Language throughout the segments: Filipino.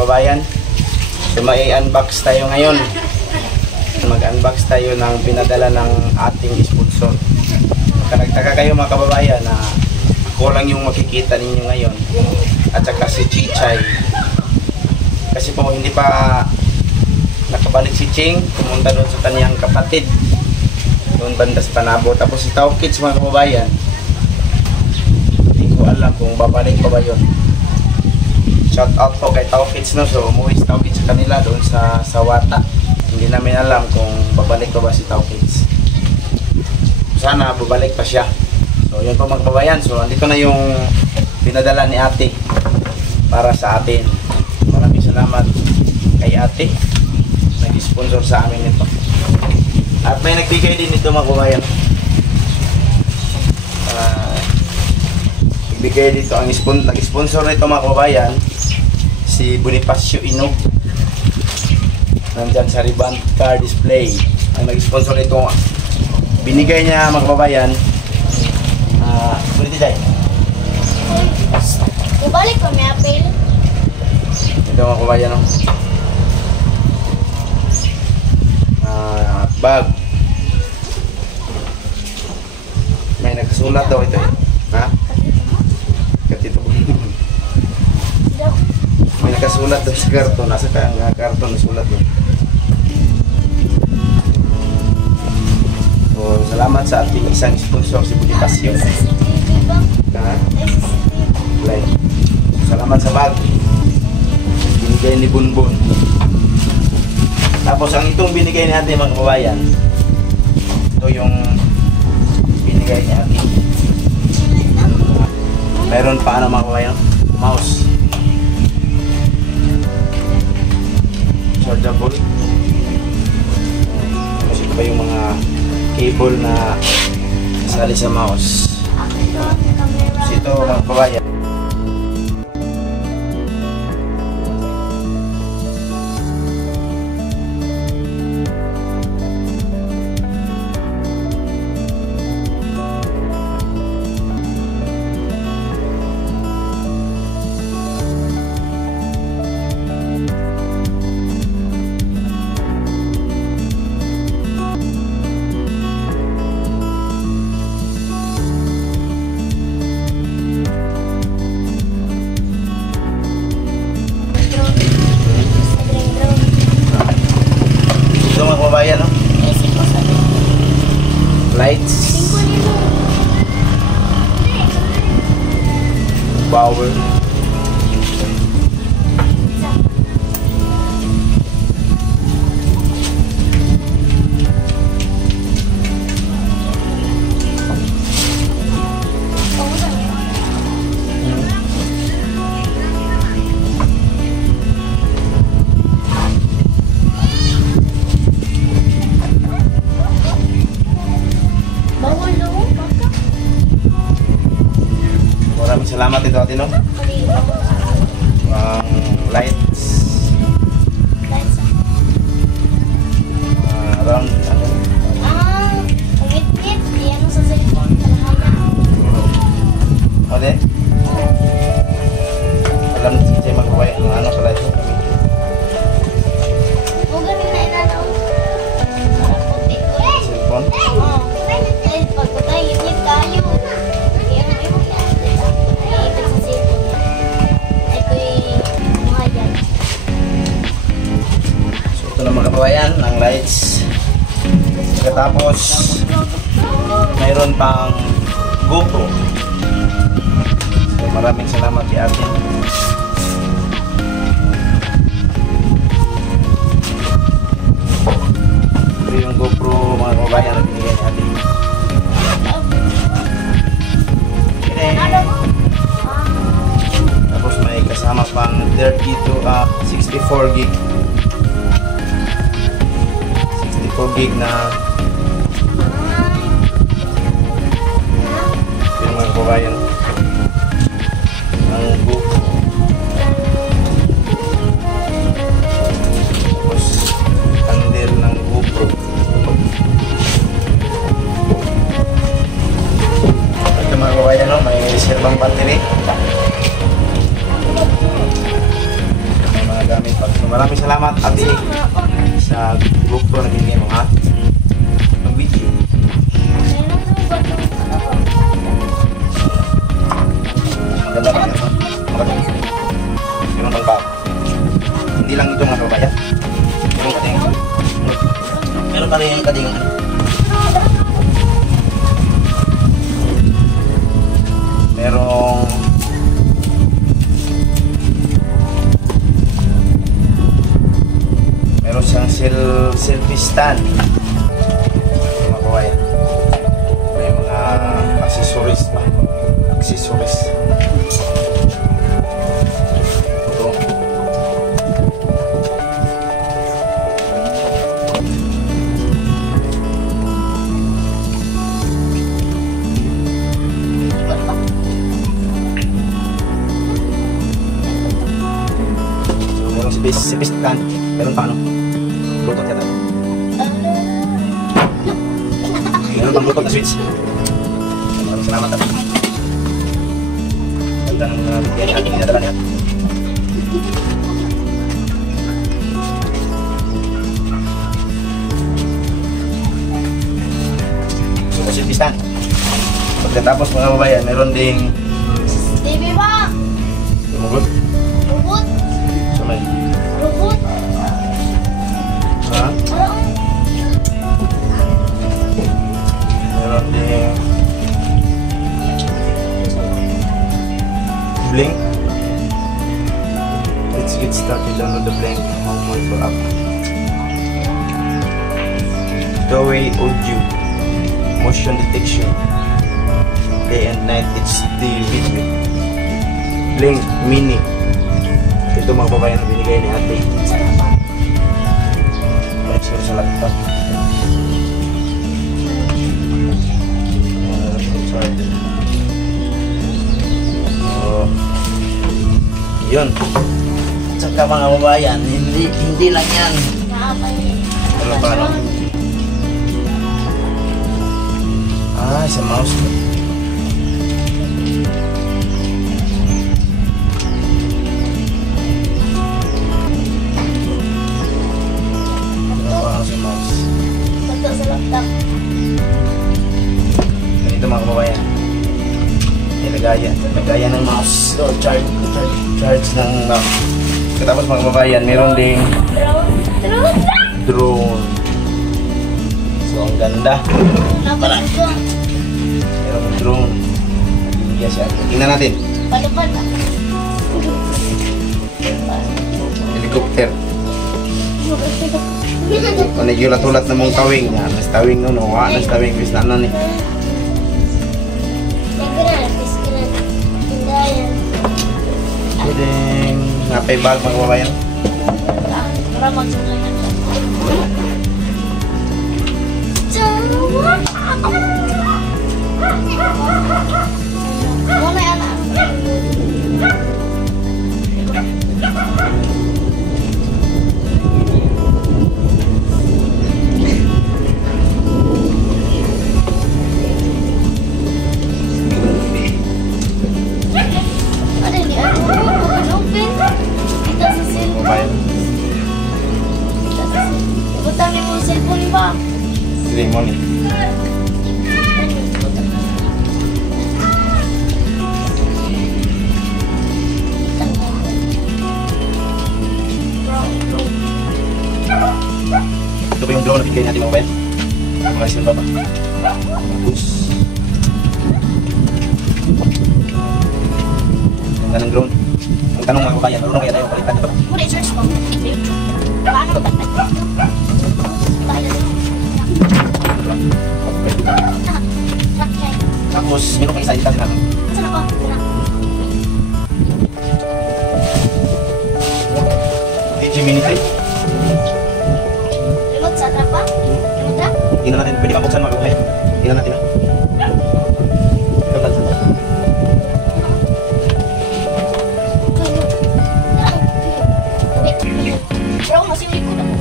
kababayan. So may-unbox tayo ngayon. Mag-unbox tayo ng pinadala ng ating sponsor. Kung nagtaka kayo mga kababayan na ako lang yung makikita ninyo ngayon at saka si Chichay. Kasi po hindi pa nakabalik si Ching, pumunta doon sa kaniyang kapatid doon banda sa Panabo. Tapos si Tao Kids mga kababayan, hindi ko alam kung babalik pa ba yun. Shout out po kay Tao Kids, no? So umuwi si Tao Kids sa kanila doon sa Wata. Hindi namin alam kung babalik pa ba si Tao Kids. Sana babalik pa siya. So yun po mga kababayan. So andito na yung pinadala ni ate para sa atin. Maraming salamat kay ate, nag-sponsor sa amin nito. At may nagbigay din nito mga kababayan. Nagbigay dito ang nag-sponsor nito mga kababayan, si Bonifacio Inog. Nandyan sa Ribbon Car Display. Ang nag-sponsor nito, binigay niya mga kababayan. Ulit tayo. Ibalik pa may apel. Ito mga kababayan, no? Bag. May nagsulat daw ito. Ha? Katito. May nakasulat daw sa karton. Nasa karton na sulat doon. So, salamat sa ating isang sponsor, si Bonifacio. Ha? Like. Salamat sa bag. Binigay ni Bunbun. Tapos ang itong binigay ni ate mga kababayan, ito yung binigay ni ate. Meron pa ano mga kababayan? Mouse. Chargeable. Kasi ito ba yung mga cable na kasali sa mouse. So ito mga kababayan. Kababayan, no? Lights, power, maraming salamat ito ate, no? Lights. Around ano? Ngit-ngit. Yan sa cellphone. Kalahayan. Ate? Alam siya magbabayad ng ano pala ito. Huwag kami na inanaw. Puti ko. Cellphone? Oo. Dahil pagkutay, ngit tayo. Ito na mga kababayan, ang lights. Pagkatapos mayroon pang GoPro. So, maraming salamat kay ate. Ito yung GoPro mga kababayan na binigay ni ate. Tapos may kasama pang 32 64 gig. 64 gig na yung mga kababayan ang book. Tapos candle ng GoPro. At yung mga kababayan, no, may reservang battery. May mga Maraming salamat, ate, sa GoPro na binigay mo, ha? Ang video. Maganda pa ito. Maganda. Meron pang bag. Hindi lang ito mga kababayan. Meron kating. Meron pa rin yung kating. Meron siyang selfie stand. Mga kababayan. May mga accessories pa. Accessories. Ito. So, meron si stand. Meron pa ano? Bluetooth yata. Meron pang Bluetooth na switch. Maraming salamat at ganda ng bigyan niya ating pinadala niya. So, selfie stand. Pagkatapos mga kababayan, meron ding TV ba? lumugod. Robot? So, may Robot? ha? Meron ding Blink. Let's get started. Download the Blink home monitor app. Two-way audio, motion detection, day and night HD video. Blink Mini. Ito mga babayan na binigay ni ate. Pwede sa laptop. Yun. Saka mga babayan, hindi lang yan. Ano pa ano? Ah, sa mouse. Ano pa ano sa mouse? Pagka sa laptop. Ganito mga kababayan. Lagayan ng mouse. So, charge ng mouse. Katapos mga kababayan, meron ding drone. So, ang ganda. Para. Meron ng drone. Nabibigyan siya. Tingnan natin. Palipad na. Helicopter. Kung nagyulat-ulat na mong tawing. Nas tawing no. Nas tawing. Bis na nun eh. Pwedeng napay bag mga kababayan. Para magsungayan siya. Muna yan ah. Ada di aku bukan open. Kita sa cellphone. Kababayan. Kita sa cellphone. Ibutan mo yung cellphone ba? Sige mo ni. Ito pa yung drone na bigay natin mga kababayan. Mga isin pa ba? Boost. Ganda ng drone. Ang tanong mga kababayan, marunong kaya tayo palitan dito? Muna i-search mo. Sa YouTube. Paano ba? Tapos, meron kang isa dito natin. Saan ako? DJ Mini 3. Remote sa atrap ba? Remote na? Hindi na natin, pwede mabuksan mga kababayan. Hindi na natin. Ito lang. Bro, masih ulit ko na po.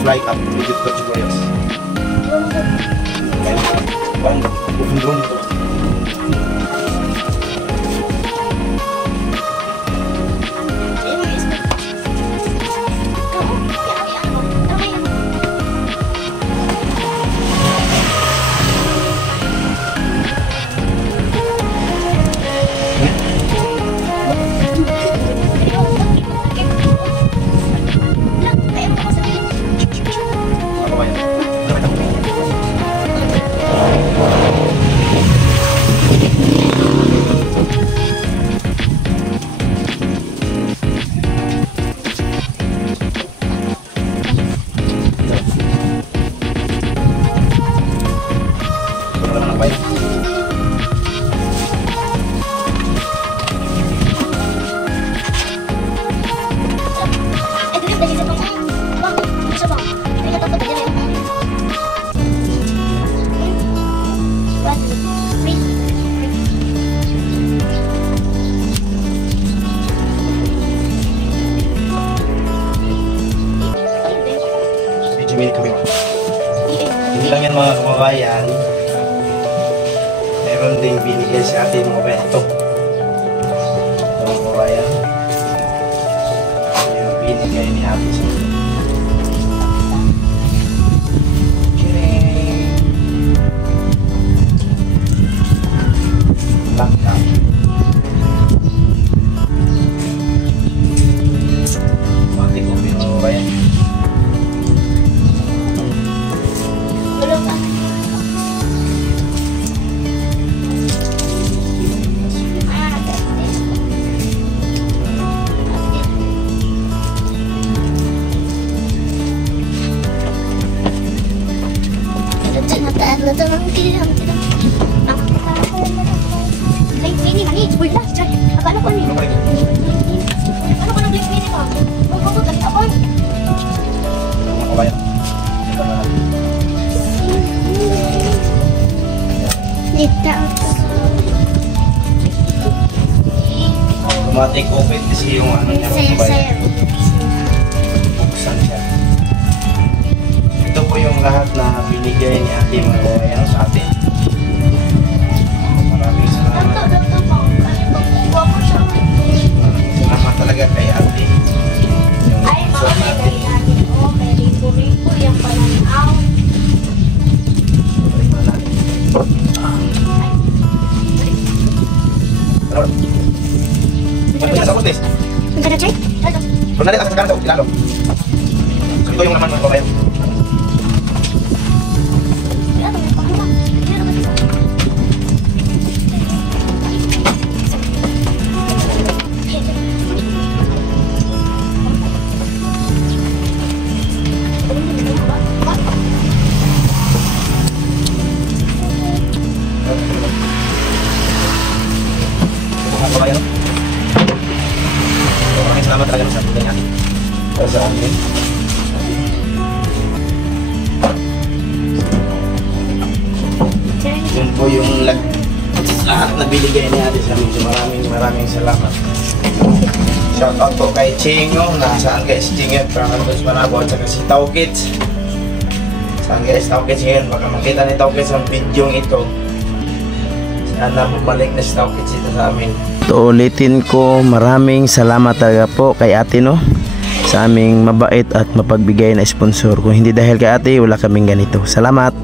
fly up. Medyo ito si Goyos. Bang, bufundong ito. Ano ba yan? Ano naman ang bayan? Medyo minute kami. Hindi lang yan mga kababayan. Meron ding binigay si ate mga kababayan. Ito. Mga kababayan. Yung binigay ni ate sa akin. Laptop. Mati ko mga kababayan. Mga kababayan. Ito na lang. Automatic open kasi yung ano niya mga kababayan. Buksan siya. Ito po yung lahat na binigay ni ate mga kababayan sa atin. Maraming salamat. Salamat talaga kay ate. Yung suot natin. Ano? Ano yung nasa utis? Kung nalit ang sa utis lalo. So ito yung naman mga kababayan. Mga kababayan. So, maraming salamat talaga sa atin niya. Para sa amin. Yun po yung lahat na binigay ni ate sa amin. So, maraming salamat. Shout out po kay Chingo. Nasaan kay si Chingo? Prangantos Manabo at saka si Tao Kids. Saan guys, Tao Kids ngayon? Baka makita ni Tao Kids ang video ito. Sana mabalik na si Tao Kids ito sa amin. Ulitin ko, maraming salamat talaga po kay ate no sa aming mabait at mapagbigay na sponsor. Kung hindi dahil kay ate, wala kaming ganito. Salamat!